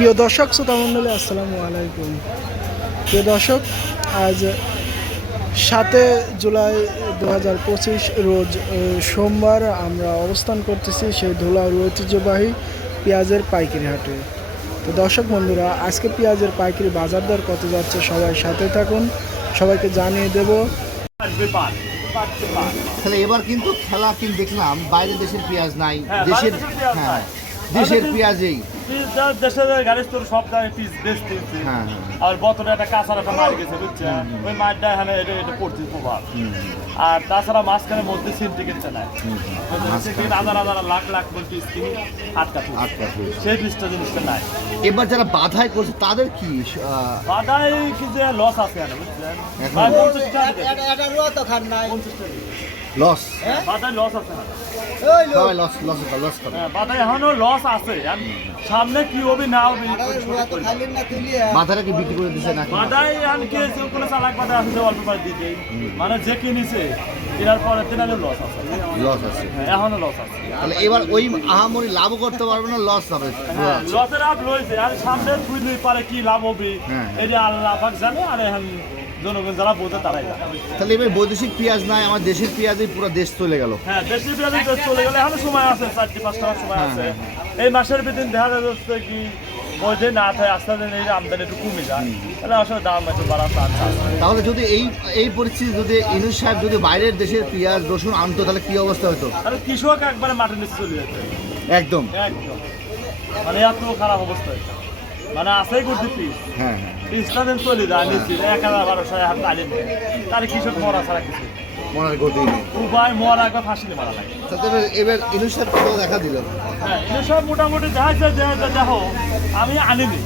প্রিয় দর্শক শ্রোতা মণ্ডলী, আসসালামু আলাইকুম। প্রিয় দর্শক, আজ 7 জুলাই 2025 রোজ সোমবার আমরা অবস্থান করতেছি সেই ধুলাউড়ি ঐতিহ্যবাহী পেঁয়াজের পাইকারি হাটে। তো দর্শক বন্ধুরা, আজকে পেঁয়াজের পাইকারি বাজার দর কত যাচ্ছে সবাই সাথে থাকুন, সবাইকে জানিয়ে দেব। তাহলে এবার কিন্তু খেলা কিন্তু দেখলাম বাইরের দেশের পেঁয়াজ নাই, দেশের দেশের পেঁয়াজেই দেশের গাড়ি তোর সব দামে পিস বেচতেছি। আর বছরে একটা কাঁচার একটা মার গেছে, বুঝছেন? ওই মারটা এখানে এটা পড়ছে প্রভাব। আর তাছাড়া মাঝখানে মধ্যে সিন্ডিকেটটা নাই, হাজার হাজার লাখ লাখ পিস কিনি আটকা সেই পিসটা জিনিসটা নাই। এবার যারা বাধাই করছে তাদের কি বাধাই কি যে লস আছে, বুঝছেন? লস, বাধাই লস আছে না, বাধাই এখনো লস আছে। সামনে কি হবে না হবে, বাধারা কি বিক্রি করে দিচ্ছে না? বাধাই এখন কি কোনো চালাক বাধা আছে অল্প করে দিতে, মানে যে কিনেছে কেনার পরে তেনালে লস আছে, এখনো লস আছে। তাহলে এবার ওই আহামরি লাভও করতে পারবে না, লস হবে, লসের লাভ রয়েছে। আর সামনে বুঝতে পারে কি লাভ হবে, এটা আল্লাহ পাক জানে। আর এখন জনগণ যারা বোঝে তারাই জানে। তাহলে এবার বৈদেশিক পেঁয়াজ নাই, আমার দেশের পেঁয়াজই পুরো দেশ চলে গেল। হ্যাঁ, দেশের পেঁয়াজই দেশ চলে গেলে এখনো সময় আছে, 4-5 মাস সময় আছে। এই মাসের ভিতরে দেখা যাচ্ছে কি বৈধে না থাকে, আস্তে আস্তে এই আমদানি একটু কমে যায়, তাহলে আসলে দাম একটু বাড়ার চান্স আছে। তাহলে যদি এই পরিস্থিতি যদি ইউনূস সাহেব যদি বাইরের দেশের পেঁয়াজ রসুন আনতো তাহলে কি অবস্থা হতো? তাহলে কৃষক একবারে মাঠের নিচে চলে যেত, একদম একদম। মানে এত খারাপ অবস্থা হয়েছে, মানে আছেই করতে পিস, পিসটা দিন চলে যায় নিচে 1000-1200 হাত তালে নেই, তাহলে কৃষক মরা ছাড়া কিছু মরার গতি নেই, উপায় মরা একবার ফাঁসি মারা লাগে। তাহলে এবার ইউনূস সাহেব কত দেখা দিল? হ্যাঁ, এসব মোটামুটি দেখা যায়, দেখো আমি আনিনি,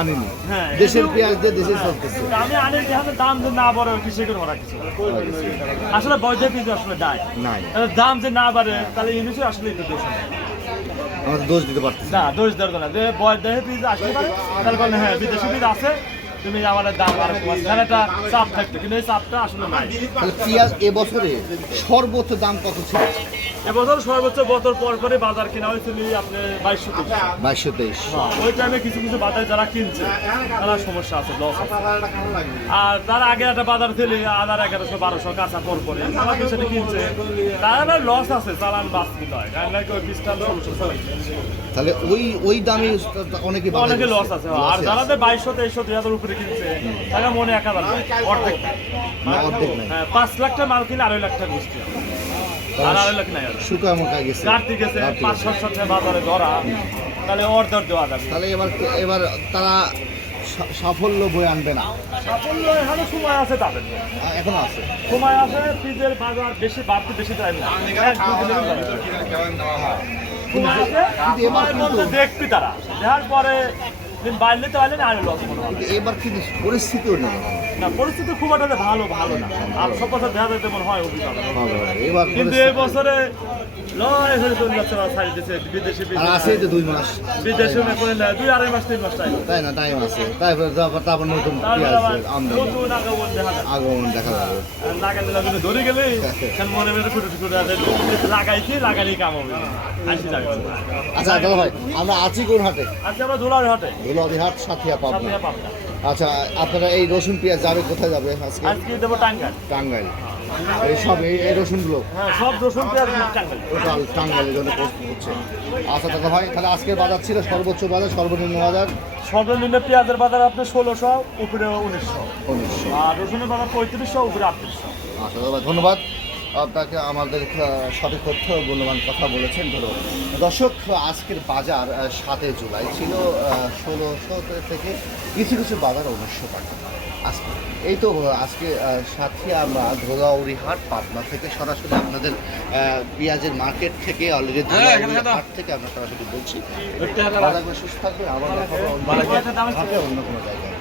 আনিনি, হ্যাঁ দেশের পেঁয়াজ দিয়ে দেশের চলতেছে, আমি আনিনি। হাতে দাম যে না বাড়ে কৃষকের মরা কিছু আসলে বৈধ পিস আসলে নাই, দাম যে না বাড়ে তাহলে ইউনিসের আসলে একটু দোষ নেই, আমাদের দোষ দিতে পারছি না, দোষ দেওয়ার না। যে বৈধ পিস আসতে পারে তাহলে বলে হ্যাঁ বিদেশি পিস আছে, তুমি আমাদের দাম বাড়ে, এখানে একটা চাপ থাকতো, কিন্তু এই চাপটা আসলে নাই। তাহলে পেঁয়াজ এবছরে সর্বোচ্চ দাম কত ছিল? এবছর সর্বোচ্চ বছর পর পরে বাজার কেনা হয়েছিল আপনার 2223। ওই টাইমে কিছু কিছু বাজার যারা কিনছে তারা সমস্যা আছে, লস আছে। আর তার আগে একটা বাজার ছিল 1100-1200 কাঁচা পর পরে আমার পিছনে কিনছে, তারা লস আছে, চালান বাঁচতে নয়, কারণ ওই পিসটা 1600। তাহলে ওই দামে অনেকে লস আছে। আর যারা 2200-2300-2000 উপরে কিনছে তারা মনে 1000 অর্ধেক, হ্যাঁ 5 লাখ টাকা মাল কিনে 2.5 লাখ টাকা বুঝতে আর 2.5 লাখ নাই, শুকা মুখা গেছে, কাটতে গেছে 500 টাকা বাজারে ধরা, তাহলে অর্ডার দেওয়া যাবে। তাহলে এবার তারা সাফল্য বই আনবে না? সাফল্য এখনো সময় আছে, তাদের এখনো আছে সময় আছে। পিজের বাজার বেশি বাড়তে বেশি টাইম না, দেখবি তারা দেখার পরে বাইরে তো বাইরে আরো লস মনে হবে। এবার কি পরিস্থিতিও নেই না, পরিস্থিতি খুব একটা ভালো না। আর সব কথা দেখা যায় যেমন হয় অভিজ্ঞতা, কিন্তু এই বছরে লয় হয়ে চলে যাচ্ছে, ছাড়ি দিচ্ছে বিদেশি আছে তো 2 মাস, বিদেশি করে নেয় 2-2.5 মাস 3 মাস টাইম, তাই না? টাইম আছে, তারপর নতুন আগমন দেখা যাবে। লাগালে ধরে গেলে মনে লাগাইছি, লাগালেই কাম হবে। আচ্ছা দাদা ভাই, আমরা আছি কোন হাটে? আচ্ছা, আমরা ধুলাউড়ি হাটে, ধুলাউড়ি হাট, সাথিয়া পাবনা। পাবনা। আচ্ছা, আপনারা এই রসুন পেঁয়াজ যাবে কোথায় যাবে আজকে? আজকে দেবো টাঙ্গাইল। টাঙ্গাইল, এই সব এই রসুনগুলো? হ্যাঁ, সব রসুন পেঁয়াজ টাঙ্গাইল, টোটাল টাঙ্গাইলের জন্য প্রস্তুত হচ্ছে। আচ্ছা দাদা ভাই, তাহলে আজকের বাজার ছিল সর্বোচ্চ বাজার, সর্বনিম্ন বাজার? সর্বনিম্ন পেঁয়াজের বাজার আপনার 1600, উপরে 1900, আর রসুনের বাজার 3500, উপরে 3800। আচ্ছা দাদা ভাই, ধন্যবাদ আপনাকে, আমাদের সঠিক তথ্য মূল্যবান কথা বলেছেন, ধন্যবাদ। দর্শক, আজকের বাজার 7 জুলাই ছিল 1600 থেকে কিছু কিছু বাজার 1900 টাকা। আজকে এই তো আজকে সাথে আমরা ধুলাউড়ি হাট পাবনা থেকে সরাসরি আপনাদের পেঁয়াজের মার্কেট থেকে অলরেডি হাট থেকে আমরা সরাসরি বলছি। বাজারগুলো সুস্থ থাকবে, আবার অন্য কোনো জায়গায়।